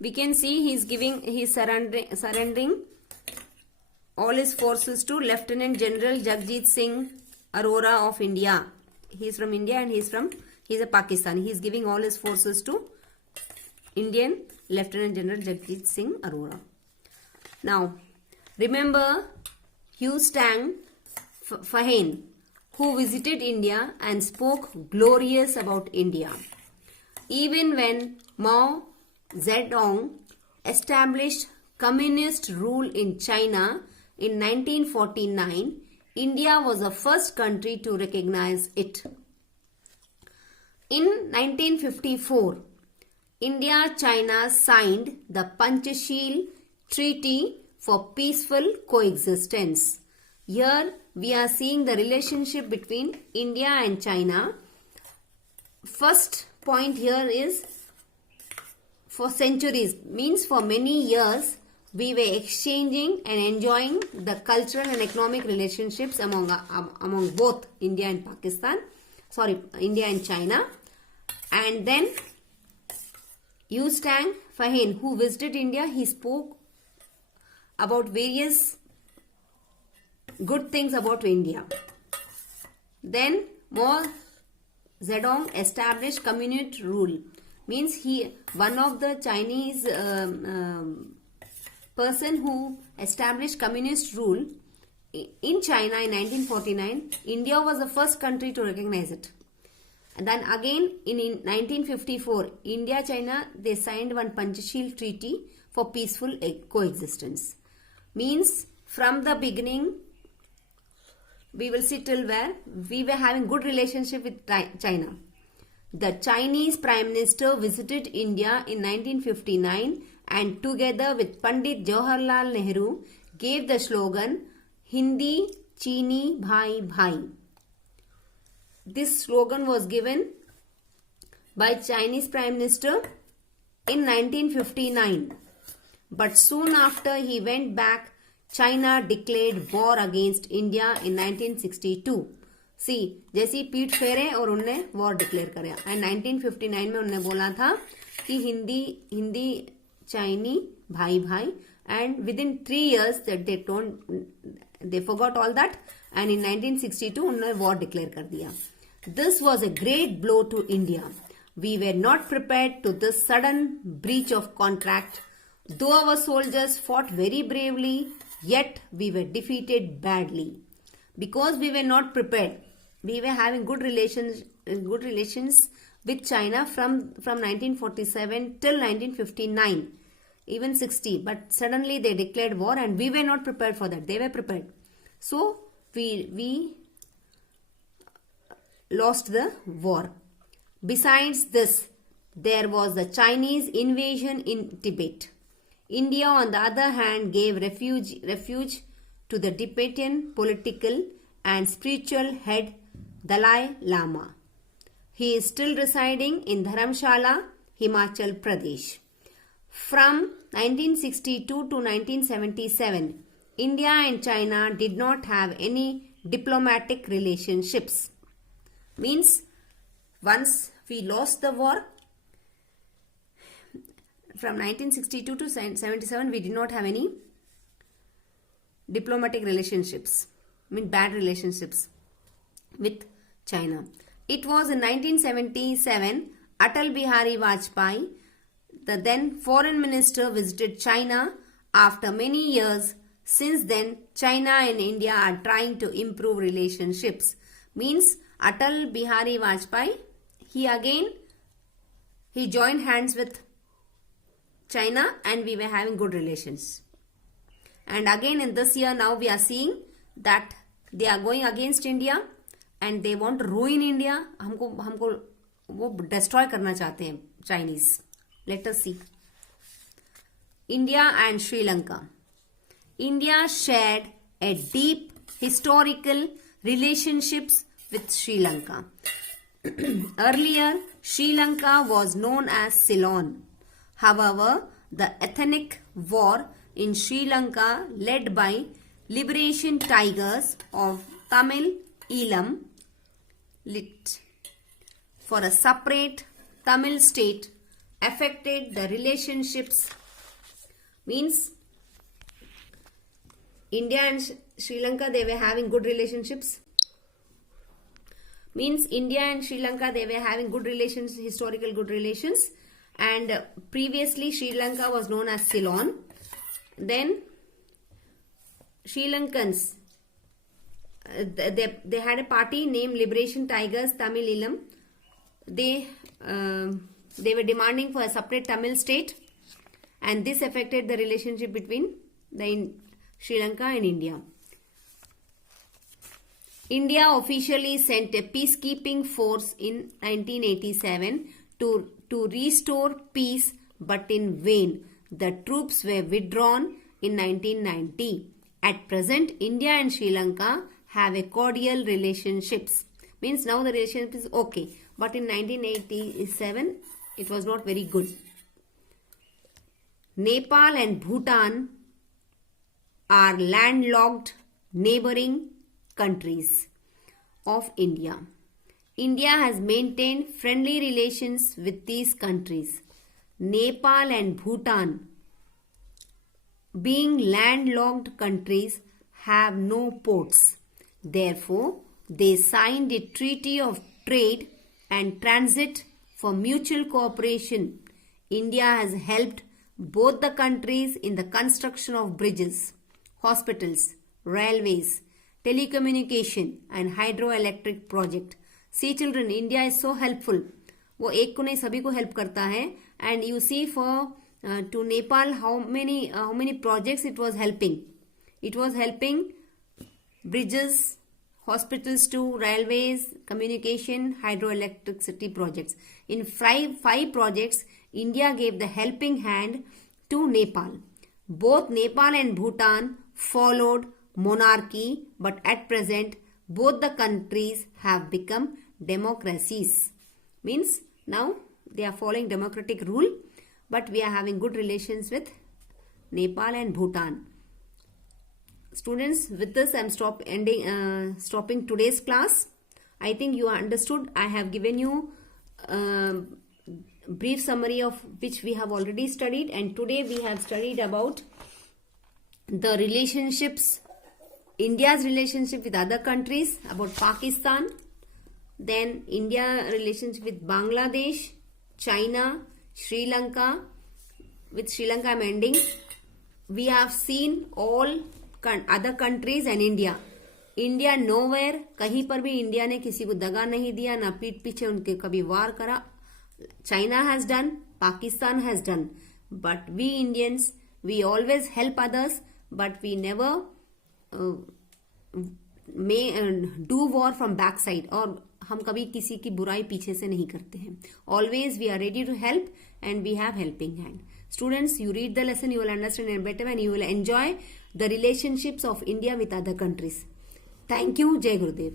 we can see he's surrendering all his forces to Lieutenant General Jagjit Singh Arora of India. He's from India and he's a Pakistani. He's giving all his forces to Indian Lieutenant General Jagjit Singh Arora. Now, remember Hugh Stang Fahane, who visited India and spoke glorious about India. Even when Mao Zedong established communist rule in China in 1949, India was the first country to recognize it. In 1954, India-China signed the Panchashil Treaty for Peaceful Coexistence. Here we are seeing the relationship between India and China. First point here is for centuries, means for many years we were exchanging and enjoying the cultural and economic relationships among both India and India and China. And then Hugh Stang Fahane, who visited India, he spoke about various good things about India. Then Mao Zedong established communist rule. Means one of the Chinese person who established communist rule in China in 1949. India was the first country to recognize it. And then again in 1954, India-China, they signed one Panchashil Treaty for peaceful coexistence. Means from the beginning, we will see till where we were having good relationship with China. The Chinese Prime Minister visited India in 1959 and together with Pandit Jawaharlal Nehru gave the slogan Hindi Chini Bhai Bhai. This slogan was given by Chinese Prime Minister in 1959. But soon after he went back, China declared war against India in 1962. See, जैसी पीठ फेरे और उनने war declare कराया and 1959 में उन्होंने बोला था कि हिंदी चाइनी भाई भाई and with in 3 years that they forgot all that and in 1962 उन्होंने वॉर डिक्लेयर कर दिया. This was a great blow to India. We were not prepared to this sudden breach of contract. Though our soldiers fought very bravely, yet we were defeated badly. Because we were not prepared. We were having good relations with China from 1947 till 1959, even 60. But suddenly they declared war and we were not prepared for that. They were prepared. So we lost the war. Besides this, there was the Chinese invasion in Tibet. India, on the other hand, gave refuge to the Tibetan political and spiritual head Dalai Lama. He is still residing in Dharamshala, Himachal Pradesh. From 1962 to 1977, India and China did not have any diplomatic relationships. Means once we lost the war, from 1962 to 77, we did not have any diplomatic relationships. Bad relationships with China. It was in 1977, Atal Bihari Vajpayee, the then foreign minister, visited China after many years. Since then, China and India are trying to improve relationships. Means Atal Bihari Vajpayee, he joined hands with China and we were having good relations. And again in this year now we are seeing that they are going against India and they want to ruin India. हमको वो destroy करना चाहते हैं Chinese. Let us see. India and Sri Lanka. India shared a deep historical relationships with Sri Lanka. Earlier, Sri Lanka was known as Ceylon. However, the ethnic war in Sri Lanka led by Liberation Tigers of Tamil Eelam lit for a separate Tamil state affected the relationships, means India and Sri Lanka, they were having good relationships. Means India and Sri Lanka, they were having good relations, historical good relations. And previously Sri Lanka was known as Ceylon. Then Sri Lankans, they had a party named Liberation Tigers Tamil Eelam. They were demanding for a separate Tamil state, and this affected the relationship between Sri Lanka and India. India officially sent a peacekeeping force in 1987 to restore peace, but in vain. The troops were withdrawn in 1990. At present, India and Sri Lanka have a cordial relationships. Means now the relationship is okay. But in 1987, it was not very good. Nepal and Bhutan are landlocked neighboring countries of India. India has maintained friendly relations with these countries. Nepal and Bhutan, being landlocked countries, have no ports. Therefore, they signed a treaty of trade and transit for mutual cooperation. India has helped both the countries in the construction of bridges, hospitals, railways, telecommunication and hydroelectric project. See children, India is so helpful. वो एक को नहीं सभी को help करता है. And you see for to Nepal how many projects it was helping. It was helping bridges, hospitals to railways, communication, hydroelectricity projects. In five projects, India gave the helping hand to Nepal. Both Nepal and Bhutan followed monarchy, but at present both the countries have become democracies. Means now they are following democratic rule, but we are having good relations with Nepal and Bhutan. Students, with this I am stopping today's class. I think you understood. I have given you brief summary of which we have already studied, and today we have studied about the relationships, India's relationship with other countries, about Pakistan, then India relationship with Bangladesh, China, Sri Lanka. With Sri Lanka I am ending. We have seen all other countries and India. India nowhere, कहीं पर भी India ने किसी को दगा नहीं दिया, ना पीठ पीछे उनके कभी वार करा. China has done, Pakistan has done, but we Indians, we always help others, but we never do war from backside, और हम कभी किसी की बुराई पीछे से नहीं करते हैं. Always we are ready to help and we have helping hand. Students, you read the lesson, you will understand it better and you will enjoy the relationships of India with other countries. Thank you. Jai Gurudev.